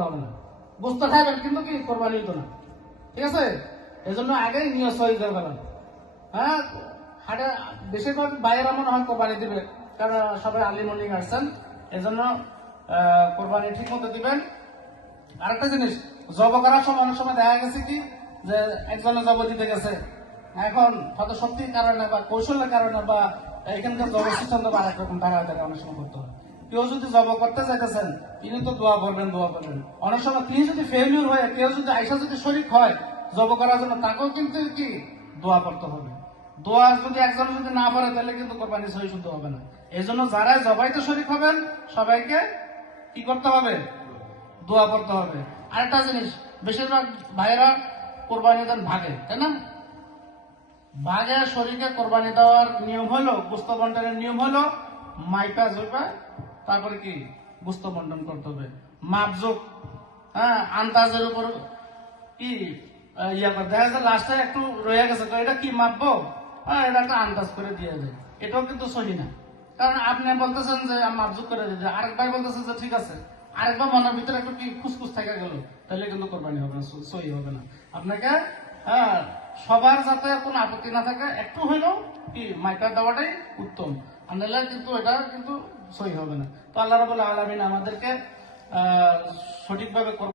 হবে না, বুঝতে খাবেন কিন্তু কি কোরবানি হতো না। ঠিক আছে, এই জন্য আগেই নিয়ত সহি করে ফেলেন। হ্যাঁ, হাটে বেশিরভাগ বাইরে মনে হয় কোরবানি দিবে, কারণ সবাই আর্লি মর্নিং আসছেন, এই জন্য কোরবানি ঠিক মতো দিবেন। আরেকটা জিনিস, জব করার সময় অনেক সময় দেখা গেছে কি যে একজনে জব দিতে গেছে, এখন হয়তো শক্তির কারণে বা কৌশলের কারণে বা এখানকার জব সিদ্ধান্ত বা আরেক রকম দাঁড়ায় থাকে, অনেক সময় করতে হয়। কেউ যদি জব করতে চাইতেছেন, তিনি তো দোয়া করবেন। অনেক সময় তিনি যদি ফেলিউর হয়, কেউ যদি আইসা যদি শরিক হয় জব করার জন্য, তাকেও কিন্তু কি দোয়া করতে হবে। দোয়া যদি একজন যদি না পারে, তাহলে কিন্তু কোরবানি সহি শুদ্ধ হবে না। এই জন্য যারা জবাইতে শরিক হবেন, সবাইকে কি করতে হবে? দোয়া করতে হবে। আরেকটা জিনিস, বেশিরভাগ ভাইরা কোরবানি দেন ভাগে, তাই না? ভাগে শরীরে কোরবানি দেওয়ার নিয়ম হলো, গোস্ত বন্টনের নিয়ম হলো মাইপা জোপা, তারপরে কি গোস্ত বন্টন করতে হবে মাপজোক। হ্যাঁ, আন্দাজের উপর কি ইয়া করে দেখা যায়, লাস্টে একটু রয়ে গেছে, তো এটা কি মাপবো, এটা একটা আন্দাজ করে দিয়ে যায়। এটাও কিন্তু সহি না, কারণ আপনি বলতেছেন যে মাপজোক করে দিতে, আরেক ভাই বলতেছেন যে ঠিক আছে, আরেকবার মনের ভিতরে একটু কি খুসখুস থেকে গেল, তাহলে কিন্তু কোরবানি হবে না, সহি হবে না। আপনাকে হ্যাঁ, সবার যাতে কোনো আপত্তি না থাকে, একটু হইলেও কি মাইকা দেওয়াটাই উত্তম, আর নাহলে কিন্তু এটা কিন্তু সহি হবে না। তো আল্লাহ রাব্বুল আলামিন আমাদেরকে সঠিকভাবে